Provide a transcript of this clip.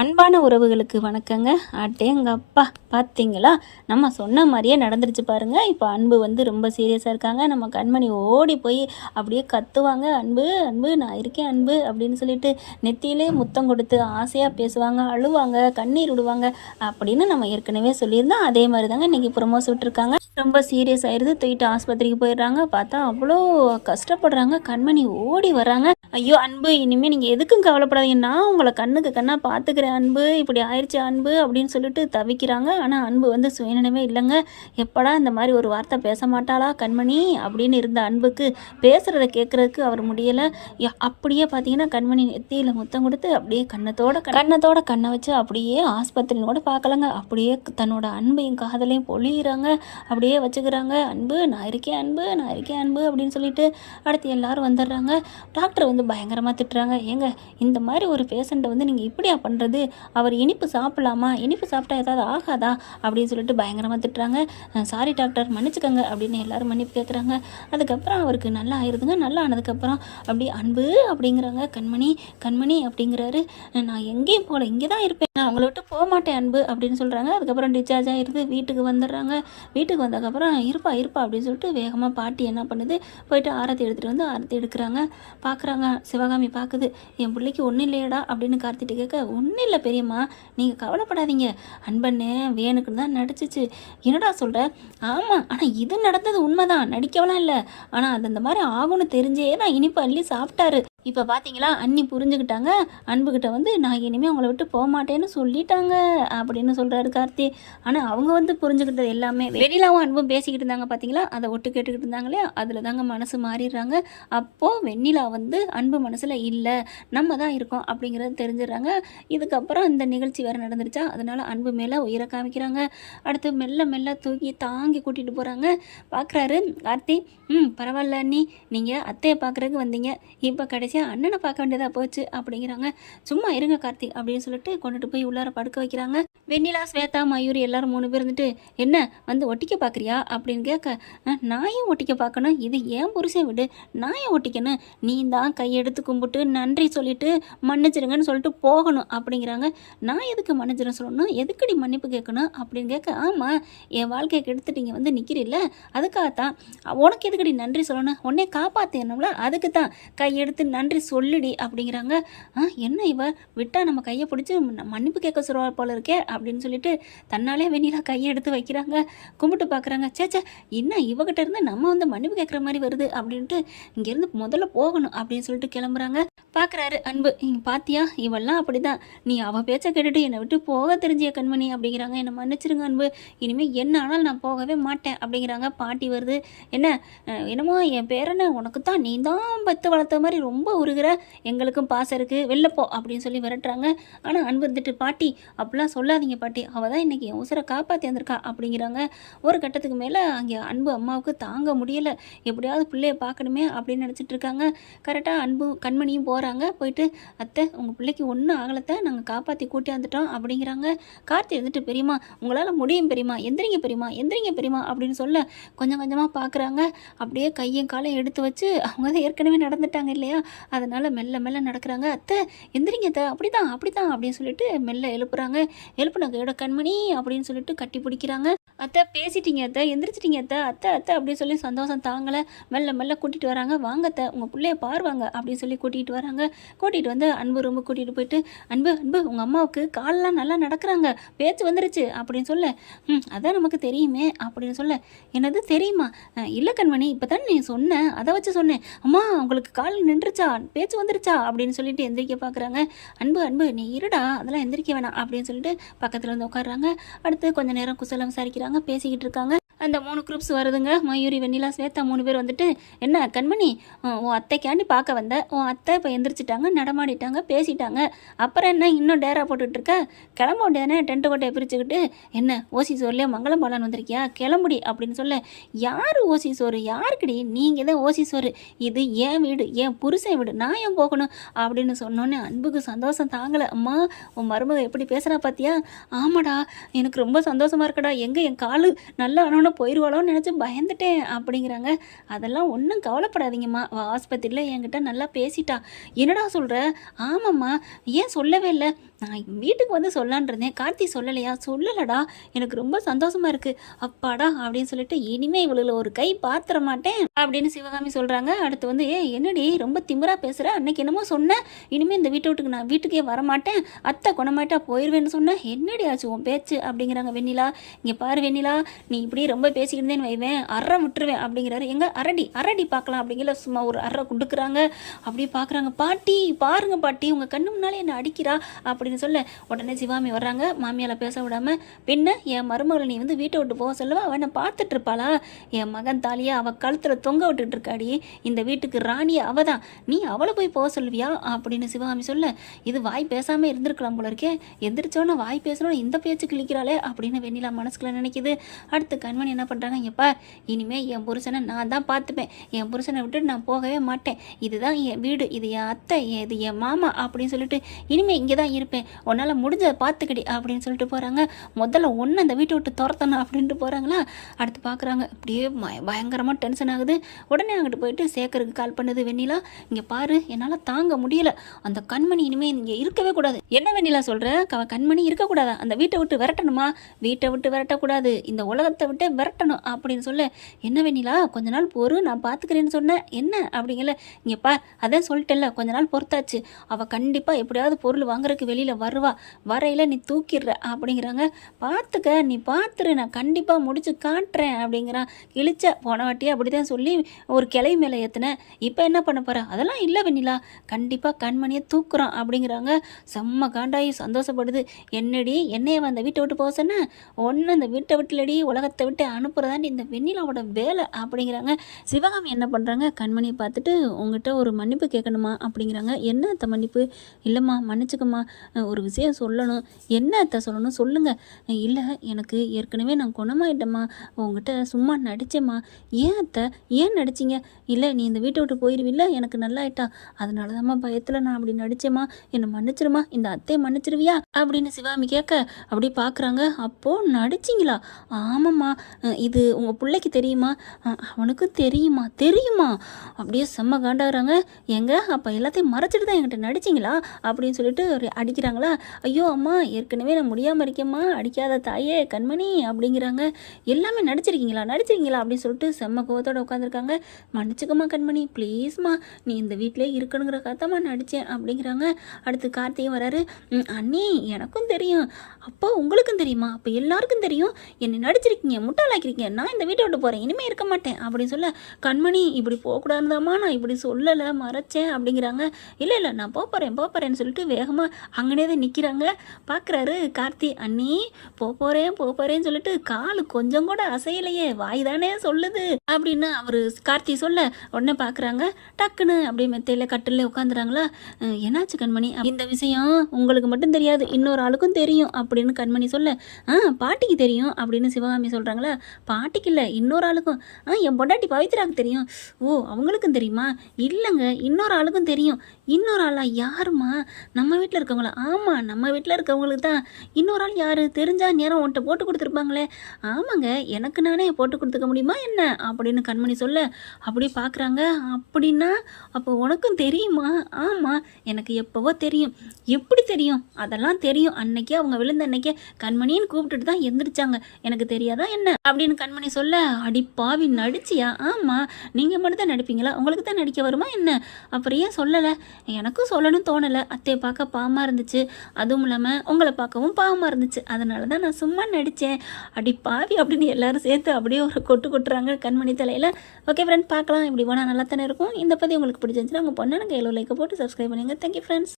அன்பான உறவுகளுக்கு வணக்கங்க. அட்டேங்க அப்பா பார்த்தீங்களா நம்ம சொன்ன மாதிரியே நடந்துருச்சு பாருங்க. இப்போ அன்பு வந்து ரொம்ப சீரியஸாக இருக்காங்க. நம்ம கண்மணி ஓடி போய் அப்படியே கத்துவாங்க. அன்பு அன்பு நான் இருக்கேன் அன்பு அப்படின்னு சொல்லிட்டு நெத்தியிலே முத்தம் கொடுத்து ஆசையாக பேசுவாங்க. அழுவாங்க கண்ணீர் விடுவாங்க அப்படின்னு நம்ம ஏற்கனவே சொல்லியிருந்தோம். அதே மாதிரி தாங்க இன்றைக்கி ப்ரொமோஸ் விட்டுருக்காங்க. ரொம்ப சீரியஸ் ஆயிடுது தூக்கிட்டு ஆஸ்பத்திரிக்கு போயிடுறாங்க. பார்த்தா அவ்வளோ கஷ்டப்படுறாங்க. கண்மணி ஓடி வராங்க ஐயோ அன்பு இனிமேல் நீங்கள் எதுக்கும் கவலைப்படாதீங்க. நான் உங்களை கண்ணுக்கு கண்ணாக பார்த்துக்கிறேன் அன்பு. இப்படி ஆயிடுச்சு அன்பு அப்படின்னு சொல்லிட்டு தவிக்கிறாங்க. ஆனால் அன்பு வந்து சுயநினைவே இல்லைங்க. எப்படா இந்த மாதிரி ஒரு வார்த்தை பேச மாட்டாளா கண்மணி அப்படின்னு இருந்த அன்புக்கு பேசுகிறத கேட்குறதுக்கு அவர் முடியலை. அப்படியே பார்த்தீங்கன்னா கண்மணி நெத்தியில் முத்தம் கொடுத்து அப்படியே கண்ணத்தோட கண்ணத்தோட கண்ணை வச்சு அப்படியே ஆஸ்பத்திரின்னு கூட பார்க்கலங்க. அப்படியே தன்னோட அன்பையும் காதலையும் பொழியிறாங்க. அப்படியே அப்படியே வச்சுக்கிறாங்க. அன்பு நான் இருக்கேன் அன்பு நான் இருக்கேன் அன்பு அப்படின்னு சொல்லிட்டு அடுத்து எல்லாரும் வந்துடுறாங்க. டாக்டர் வந்து பயங்கரமாக திட்டுறாங்க. ஏங்க இந்த மாதிரி ஒரு பேஷண்ட்டை வந்து நீங்கள் இப்படியா பண்ணுறது அவர் இனிப்பு சாப்பிடலாமா? இனிப்பு சாப்பிட்டா ஏதாவது ஆகாதா? அப்படின்னு சொல்லிட்டு பயங்கரமாக திட்டுறாங்க. சாரி டாக்டர் மன்னிச்சுக்கோங்க அப்படின்னு எல்லாரும் மன்னிப்பு கேட்குறாங்க அதுக்கப்புறம் அவருக்கு நல்லா ஆயிருதுங்க. நல்லா ஆனதுக்கப்புறம் அப்படி அன்பு அப்படிங்கிறாங்க. கண்மணி கண்மணி அப்படிங்கிறாரு. நான் எங்கேயும் போகல. இங்கே தான் இருப்பேன். நான் அவங்கள விட்டு போக மாட்டேன் அன்பு அப்படின்னு சொல்கிறாங்க அதுக்கப்புறம் டிஸ்சார்ஜ் ஆகிருது வீட்டுக்கு வந்துடுறாங்க. வீட்டுக்கு வந்ததுக்கப்புறம் இருப்பா இருப்பா அப்படின்னு சொல்லிட்டு வேகமாக பாட்டி என்ன பண்ணுது? போயிட்டு ஆரத்தி எடுத்துகிட்டு வந்து ஆரத்தி எடுக்கிறாங்க. பார்க்குறாங்க சிவகாமி பார்க்குது என் பிள்ளைக்கு ஒன்றும் இல்லையடா அப்படின்னு கார்த்திட்டு கேட்க ஒன்றும் இல்லை பெரியம்மா. நீங்கள் கவலைப்படாதீங்க. அன்பண்ணே வேணுக்குன்னு தான் நடிச்சிச்சு. என்னடா சொல்கிற ஆமாம் ஆனால் இது நடந்தது உண்மைதான். நடிக்கவெல்லாம் இல்லை. ஆனால் அது அந்த மாதிரி ஆகும்னு தெரிஞ்சே தான் இனிப்பு அள்ளி சாப்பிட்டாரு. இப்போ பார்த்தீங்களா அண்ணி புரிஞ்சுக்கிட்டாங்க. அன்புக்கிட்ட வந்து நான் இனிமேல் அவங்கள விட்டு போக மாட்டேன்னு சொல்லிட்டாங்க அப்படின்னு சொல்கிறாரு கார்த்தி. ஆனால் அவங்க வந்து புரிஞ்சுக்கிட்டது எல்லாமே வெண்ணிலாவும் அன்பும் பேசிக்கிட்டு இருந்தாங்க பார்த்தீங்களா அதை ஒட்டு கேட்டுக்கிட்டு இருந்தாங்களே அதில் தாங்க மனசு மாறிடுறாங்க. அப்போது வெண்ணிலா வந்து அன்பு மனசில் இல்லை நம்ம தான் இருக்கோம் அப்படிங்கிறது தெரிஞ்சிடுறாங்க. இதுக்கப்புறம் இந்த நிகழ்ச்சி வேறு நடந்துருச்சா? அதனால் அன்பு மேலே உயிரை காமிக்கிறாங்க. அடுத்து மெல்ல மெல்ல தூக்கி தாங்கி கூட்டிகிட்டு போகிறாங்க பார்க்குறாரு கார்த்தி ம் பரவாயில்ல அண்ணி. நீங்கள் அத்தையை பார்க்குறதுக்கு வந்தீங்க. இப்போ கடைசி கடைசியாக அண்ணனை பார்க்க வேண்டியதாக போச்சு? அப்படிங்கிறாங்க. சும்மா இருங்க கார்த்திக் அப்படின்னு சொல்லிட்டு கொண்டுட்டு போய் உள்ளார படுக்க வைக்கிறாங்க. வெண்ணிலா ஸ்வேதா மயூரி எல்லாரும் மூணு பேர் இருந்துட்டு என்ன வந்து ஒட்டிக்க பார்க்குறியா? அப்படின்னு கேட்க "அஹ், நான் ஏன் ஒட்டிக்க பார்க்கணும்? இது ஏன் புருஷன் விடு? நான் ஏன் ஒட்டிக்கணும்? நீ தான் கையெடுத்து கும்பிட்டு நன்றி சொல்லிட்டு மன்னிச்சிருங்கன்னு சொல்லிட்டு போகணும் அப்படிங்கிறாங்க. நான் எதுக்கு மன்னிச்சிரும் சொல்லணும்? எதுக்குடி மன்னிப்பு கேட்கணும்? அப்படின்னு கேட்க ஆமாம் என் வாழ்க்கையை கெடுத்துட்டீங்க வந்து நிற்கிறீல்ல அதுக்காகத்தான். உனக்கு எதுக்கடி நன்றி சொல்லணும்? உன்னே காப்பாற்றணும்ல அதுக்கு தான் கையெடுத்து நன்றி சொல்லுடி அப்படிங்கிறாங்க. ஆ என்ன இவ? விட்டா நம்ம கையை பிடிச்சி மன்னிப்பு கேட்க சொல்லுவா போல இருக்கே அப்படின்னு சொல்லிட்டு தன்னாலே வெண்ணிலா கையை எடுத்து வைக்கிறாங்க. கும்பிட்டு பார்க்குறாங்க. சேச்சா என்ன இவகிட்ட இருந்து நம்ம வந்து மன்னிப்பு கேட்குற மாதிரி வருது அப்படின்ட்டு இங்கேருந்து முதல்ல போகணும் அப்படின்னு சொல்லிட்டு கிளம்புறாங்க. பார்க்குறாரு அன்பு. இங்கே பாத்தியா இவெல்லாம் அப்படிதான். நீ அவள் பேச்சை கேட்டுட்டு என்னை விட்டு போக தெரிஞ்சிய கண்மணி? அப்படிங்கிறாங்க. என்னை மன்னிச்சிருங்க அன்பு. இனிமேல் என்ன ஆனாலும் நான் போகவே மாட்டேன் அப்படிங்கிறாங்க. பாட்டி வருது. என்ன என்னமோ என் பேரனை உனக்கு தான் நீ தான் பத்து வளர்த்த மாதிரி ரொம்ப உருகிற எங்களுக்கும் பாசம் இருக்குது வெளிலப்போ அப்படின்னு சொல்லி விரட்டுறாங்க. ஆனால் அன்பு இருந்துட்டு பாட்டி அப்படிலாம் சொல்லாதீங்க பாட்டி. அவள் தான் இன்றைக்கி என் உசுரை காப்பாற்றி வந்திருக்கா அப்படிங்கிறாங்க. ஒரு கட்டத்துக்கு மேலே அங்கே அன்பு அம்மாவுக்கு தாங்க முடியலை. எப்படியாவது பிள்ளைய பார்க்கணுமே அப்படின்னு நினச்சிட்டு இருக்காங்க. கரெக்டாக அன்பு கண்மணியும் போகிறாங்க போயிட்டு அத்தை உங்கள் பிள்ளைக்கு ஒன்றும் ஆகலத்தை. நாங்கள் காப்பாற்றி கூட்டி வந்துட்டோம் அப்படிங்கிறாங்க. கார்த்தி இருந்துட்டு பெரியம்மா உங்களால் முடியும் பெரியம்மா. எந்திரிங்க பெரியம்மா. எந்திரிங்க பெரியம்மா அப்படின்னு சொல்ல கொஞ்சம் கொஞ்சமாக பார்க்குறாங்க அப்படியே கையும் காலையும் எடுத்து வச்சு அவங்க தான் ஏற்கனவே நடந்துட்டாங்க இல்லையா? அதனால் மெல்ல மெல்ல நடக்கிறாங்க. அத்தை எந்திரிங்க அத்தை அப்படி தான் அப்படி தான் அப்படின்னு சொல்லிட்டு மெல்ல எழுப்புறாங்க. எழுப்புன கையோட கண்மணி அப்படின்னு சொல்லிட்டு கட்டி பிடிக்கிறாங்க. அத்தை பேசிட்டீங்க அத்தை எந்திரிச்சிட்டீங்க அத்தை. அத்தை அத்தை அப்படின்னு சொல்லி சந்தோஷம் தாங்கலை. மெல்ல மெல்ல கூட்டிகிட்டு வராங்க. வாங்க அத்தை உங்கள் பிள்ளைய பாருவாங்க அப்படின்னு சொல்லி கூட்டிகிட்டு வராங்க. கூட்டிகிட்டு வந்து அன்பு ரொம்ப கூட்டிகிட்டு போயிட்டு அன்பு அன்பு உங்கள் அம்மாவுக்கு காலெலாம் நல்லா நடக்கிறாங்க. பேச்சு வந்துருச்சு அப்படின்னு சொல்ல. ம் அதான் நமக்கு தெரியுமே அப்படின்னு சொல்ல. என்னது தெரியுமா? இல்லை கண்மணி இப்போ தான் நீ சொன்னேன் அதை வச்சு சொன்னேன். அம்மா உங்களுக்கு கால் நின்றுச்சா பேச்சு வந்துருச்சா? அப்படின்னு சொல்லிட்டு எந்திரிக்க பார்க்குறாங்க அன்பு அன்பு நீ இருடா அதெல்லாம் எந்திரிக்க வேணாம் அப்படின்னு சொல்லிட்டு பக்கத்தில் வந்து உட்காடுறாங்க அடுத்து கொஞ்ச நேரம் குசலம் விசாரிக்கிறாங்க. பேசிக்கிட்டு இருக்காங்க. அந்த மூணு குரூப்ஸ் வருதுங்க. மயூரி வெண்ணிலா ஸ்வேதா மூணு பேர் வந்துட்டு என்ன கண்மணி உன் அத்தைக்காண்டி பார்க்க வந்த? உன் அத்தை இப்போ எந்திரிச்சிட்டாங்க நடமாடிட்டாங்க பேசிட்டாங்க. அப்புறம் என்ன இன்னும் டேரா போட்டுட்ருக்க? கிளம்ப வேண்டியதானே டென்ட் கோட்டையை பிரிச்சுக்கிட்டு? என்ன ஓசி சோர்லேயே மங்களம் போலான்னு வந்திருக்கியா? கிளம்புடி அப்படின்னு சொல்ல யார் ஓசி சோறு? யாருக்குடி? நீங்கள் தான் ஓசி சோறு. இது என் வீடு என் புருஷன் வீடு. நான் ஏன் போகணும்? அப்படின்னு சொன்னோன்னே அன்புக்கு சந்தோஷம் தாங்கலை. அம்மா உன் மருமக எப்படி பேசுகிறா பார்த்தியா ஆமாடா எனக்கு ரொம்ப சந்தோஷமாக இருக்கடா. எங்கே என் காலு நல்லா ஆனோன்னு பொண்ணு போயிடுவாளோன்னு நினச்சி பயந்துட்டேன் அப்படிங்கிறாங்க. அதெல்லாம் ஒன்றும் கவலைப்படாதீங்கம்மா. ஆஸ்பத்திரியில் என்கிட்ட நல்லா பேசிட்டா. என்னடா சொல்கிற ஆமாம்மா. ஏன் சொல்லவே இல்லை. நான் வீட்டுக்கு வந்து சொல்லான் இருந்தேன். கார்த்தி சொல்லலையா? சொல்லலடா. எனக்கு ரொம்ப சந்தோஷமா இருக்கு. அப்பாடா அப்படின்னு சொல்லிட்டு இனிமே இவளுல ஒரு கை பாத்திர மாட்டேன் அப்படின்னு சிவகாமி சொல்கிறாங்க அடுத்து வந்து ஏ என்னடி? ரொம்ப திமிரா பேசுகிற அன்னைக்கு என்னமோ சொன்னேன் இனிமேல் இந்த வீட்டை விட்டுக்கு நான் வீட்டுக்கே வரமாட்டேன். அத்தை குணமாட்டா போயிடுவேன்னு சொன்னேன் என்னடி ஆச்சு உன் பேச்சு? அப்படிங்கிறாங்க வெண்ணிலா. இங்கே பாரு வெண்ணிலா. நீ இப்படி ரொம்ப ரொம்ப பேசிக்கிட்டேன்னு வைவேன். அற விட்டுருவேன் அப்படிங்கிறாரு. எங்க? அரடி. அரடி பார்க்கலாம் அப்படிங்கிற சும்மா ஒரு அற கொடுக்குறாங்க. அப்படியே பார்க்குறாங்க. பாட்டி பாருங்க பாட்டி உங்க கண்ணு முன்னாலே என்ன அடிக்கிறா அப்படின்னு சொல்ல. உடனே சிவாமி வர்றாங்க. மாமியால் பேச விடாம பின்ன என் மருமகளை நீ வந்து வீட்டை விட்டு போக சொல்லவா? அவனை பார்த்துட்டு இருப்பாளா? என் மகன் தாலியா அவ கழுத்துல தொங்க விட்டுட்டு இருக்காடி. இந்த வீட்டுக்கு ராணி அவ தான். நீ அவளை போய் போக சொல்லுவியா? அப்படின்னு சிவகாமி சொல்ல. இது வாய் பேசாம இருந்திருக்கலாம் போல இருக்கே. எந்திரிச்சோன்னு வாய் பேசணும் இந்த பேச்சு கிழிக்கிறாளே அப்படின்னு வெண்ணிலா மனசுக்குள்ள நினைக்குது. அடுத்து கண்மணி என்ன பண்ணுறாங்க எப்பா இனிமேல் என் புருஷனை நான் தான் பார்த்துப்பேன். என் புருஷனை விட்டு நான் போகவே மாட்டேன். இதுதான் என் வீடு. இது என் அத்தை. இது என் மாமா அப்படின்னு சொல்லிட்டு இனிமேல் இங்கே தான் இருப்பேன். உன்னால் முடிஞ்சதை பார்த்துக்கடி அப்படின்னு சொல்லிட்டு போகிறாங்க முதல்ல ஒன்று அந்த வீட்டை விட்டு துரத்தணும் அப்படின்ட்டு போகிறாங்களா அடுத்து பார்க்குறாங்க. அப்படியே பயங்கரமாக டென்ஷன் ஆகுது. உடனே அங்கிட்டு போயிட்டு சேகருக்கு கால் பண்ணுது வெண்ணிலா இங்கே பாரு. என்னால் தாங்க முடியல. அந்த கண்மணி இனிமேல் இங்கே இருக்கவே கூடாது. என்ன வெண்ணிலா சொல்கிற க கண்மணி இருக்கக்கூடாதா? அந்த வீட்டை விட்டு விரட்டணுமா? வீட்டை விட்டு விரட்டக்கூடாது. இந்த உலகத்தை விட்டு விரட்டணும் அப்படின்னு சொல்ல. என்ன வெண்ணிலா கொஞ்ச நாள் பொறு நான் பார்த்துக்கிறேன்னு சொன்னேன் என்ன? அப்படிங்கல. இங்கே பார் அதான் சொல்லிட்டேல்ல கொஞ்ச நாள் பொறுத்தாச்சு. அவள் கண்டிப்பாக எப்படியாவது பொருள் வாங்குறதுக்கு வெளியில் வருவா. வரையில் நீ தூக்கிடுற அப்படிங்கிறாங்க. பார்த்துக்க நீ பார்த்துரு நான் கண்டிப்பாக முடிச்சு காட்டுறேன் அப்படிங்கிறான் இழிச்ச போன வாட்டி அப்படி தான் சொல்லி ஒரு கிளை மேலே ஏற்றினேன் இப்போ என்ன பண்ண போகிற அதெல்லாம் இல்லை வெண்ணிலா. கண்டிப்பாக கண்மணியை தூக்குறான் அப்படிங்கிறாங்க. செம்ம காண்டாயி சந்தோஷப்படுது. என்னடி என்னைய அந்த வீட்டை விட்டு போக சொன்ன? ஒன்று அந்த வீட்டை விட்டுலடி உலகத்தை விட்டு அனுப்புகிறதா இந்த வெண்ணிலாவோட வேலை அப்படிங்கிறாங்க. சிவகாமி என்ன பண்ணுறாங்க கண்மணியை பார்த்துட்டு உங்ககிட்ட ஒரு மன்னிப்பு கேட்கணுமா? அப்படிங்கிறாங்க. என்ன அத்தை மன்னிப்பு? இல்லைம்மா மன்னிச்சுக்கம்மா. ஒரு விஷயம் சொல்லணும். என்ன அத்தை சொல்லணும்? சொல்லுங்கள் இல்லை எனக்கு ஏற்கனவே நான் குணமாயிட்டேம்மா. உங்ககிட்ட சும்மா நடித்தேம்மா ஏன் அத்தை? ஏன் நடிச்சீங்க? இல்லை நீ இந்த வீட்டை விட்டு போயிடுவில்ல எனக்கு நல்லா ஆயிட்டா அதனால தாம்மா பயத்தில் நான் அப்படி நடித்தேம்மா என்னை மன்னிச்சிருமா? இந்த அத்தையை மன்னிச்சிருவியா? அப்படின்னு சிவாமி கேட்க அப்படி பார்க்குறாங்க. அப்போது நடிச்சிங்களா? ஆமாம்மா. இது உங்கள் பிள்ளைக்கு தெரியுமா? அவனுக்கும் அவனுக்கு தெரியுமா? தெரியுமா? அப்படியே செம்ம காண்டாகிறாங்க. எங்க அப்போ எல்லாத்தையும் மறைச்சிட்டு தான் என்கிட்ட நடிச்சிங்களா? அப்படின்னு சொல்லிட்டு ஒரு அடிக்கிறாங்களா? ஐயோ அம்மா ஏற்கனவே நான் முடியாமல் இருக்கேம்மா. அடிக்காத தாயே கண்மணி அப்படிங்கிறாங்க. எல்லாமே நடிச்சிருக்கீங்களா? நடிச்சிருக்கீங்களா? அப்படின்னு சொல்லிட்டு செம்ம கோவத்தோடு உட்காந்துருக்காங்க மன்னிச்சுக்கம்மா கண்மணி. ப்ளீஸ்மா நீ இந்த வீட்டிலே இருக்கணுங்கிற கத்தம்மா நடித்தேன் அப்படிங்கிறாங்க. அடுத்து கார்த்தியும் வராரு. அண்ணி எனக்கும் தெரியும். அப்போ உங்களுக்கும் தெரியுமா? அப்போ எல்லாருக்கும் தெரியும். என்னை நடிச்சிருக்கீங்க முட்டாளாக்கிருக்கீங்க. நான் இந்த வீட்டை விட்டு போகிறேன் இனிமேல் இருக்க மாட்டேன். அப்படின்னு சொல்ல கண்மணி இப்படி போகக்கூடாதுதாம்மா. நான் இப்படி சொல்லலை மறைச்சேன் அப்படிங்கிறாங்க. இல்லை இல்லை நான் போகிறேன் போகிறேன்னு சொல்லிட்டு வேகமாக அங்கனே தான் நிற்கிறாங்க பார்க்குறாரு கார்த்தி அண்ணி போகிறேன் போகிறேன்னு சொல்லிட்டு கால் கொஞ்சம் கூட அசையலையே. வாய் தானே சொல்லுது. அப்படின்னு அவர் கார்த்தி சொல்ல உடனே பார்க்குறாங்க டக்குன்னு அப்படியே மெத்தையில் கட்டில் உட்காந்துறாங்களா. என்னாச்சு கண்மணி? இந்த விஷயம் உங்களுக்கு மட்டும் தெரியாது. இன்னொரு ஆளுக்கும் தெரியும் அப்படின்னு கண்மணி சொல்ல ஆ பாட்டிக்கு தெரியும் அப்படின்னு சிவகாமி சொல்கிறாங்களா பாட்டிக்கு இல்லை இன்னொரு ஆளுக்கும். ஆ என் பொண்டாட்டி பவித்ராவுக்கு தெரியும். ஓ அவங்களுக்கும் தெரியுமா? இல்லைங்க இன்னொரு ஆளுக்கும் தெரியும். இன்னொரு ஆளா யாருமா நம்ம வீட்டில் இருக்கவங்களா? ஆமாம் நம்ம வீட்டில் இருக்கவங்களுக்கு தான். இன்னொரு ஆள் யார்? தெரிஞ்சா நேரம் உன்கிட்ட போட்டு கொடுத்துருப்பாங்களே. ஆமாங்க எனக்கு நானே போட்டு கொடுத்துக்க முடியுமா என்ன? அப்படின்னு கண்மணி சொல்ல அப்படி பார்க்குறாங்க அப்படின்னா அப்போ உனக்கும் தெரியுமா? ஆமாம் எனக்கு எப்போவோ தெரியும். எப்படி தெரியும்? அதெல்லாம் தெரியும். அன்னைக்கே அவங்க விழுந்த அன்னைக்கே கண்மணின்னு கூப்பிட்டுட்டு தான் எந்திரிச்சாங்க. எனக்கு தெரியாதா என்ன? அப்படின்னு கண்மணி சொல்ல அடி பாவி நடிச்சியா? ஆமாம் நீங்கள் மட்டும் தான் நடிப்பீங்களா? உங்களுக்கு தான் நடிக்க வருமா என்ன? அப்புறம் ஏன் சொல்லலை? எனக்கும் சொல்லணும்னு தோணலை. அத்தையை பார்க்க பாவமாக இருந்துச்சு. அதுவும் இல்லாமல் உங்களை பார்க்கவும் பாவமாக இருந்துச்சு. அதனால தான் நான் சும்மா நடித்தேன் அடி பாவி அப்படின்னு எல்லாரும் சேர்த்து அப்படியே ஒரு கொட்டு கொட்டுறாங்க கண்மணி தலையில். ஓகே ஃப்ரெண்ட் பார்க்கலாம். இப்படி போனால் நல்லா தானே இருக்கும்? இந்த பற்றி உங்களுக்கு பிடிச்சிருந்துச்சுன்னா உங்கள் பொண்ணு கையில் லைக்கை போட்டு சப்ஸ்கிரைப் பண்ணுங்கள் தேங்க்யூ ஃப்ரெண்ட்ஸ்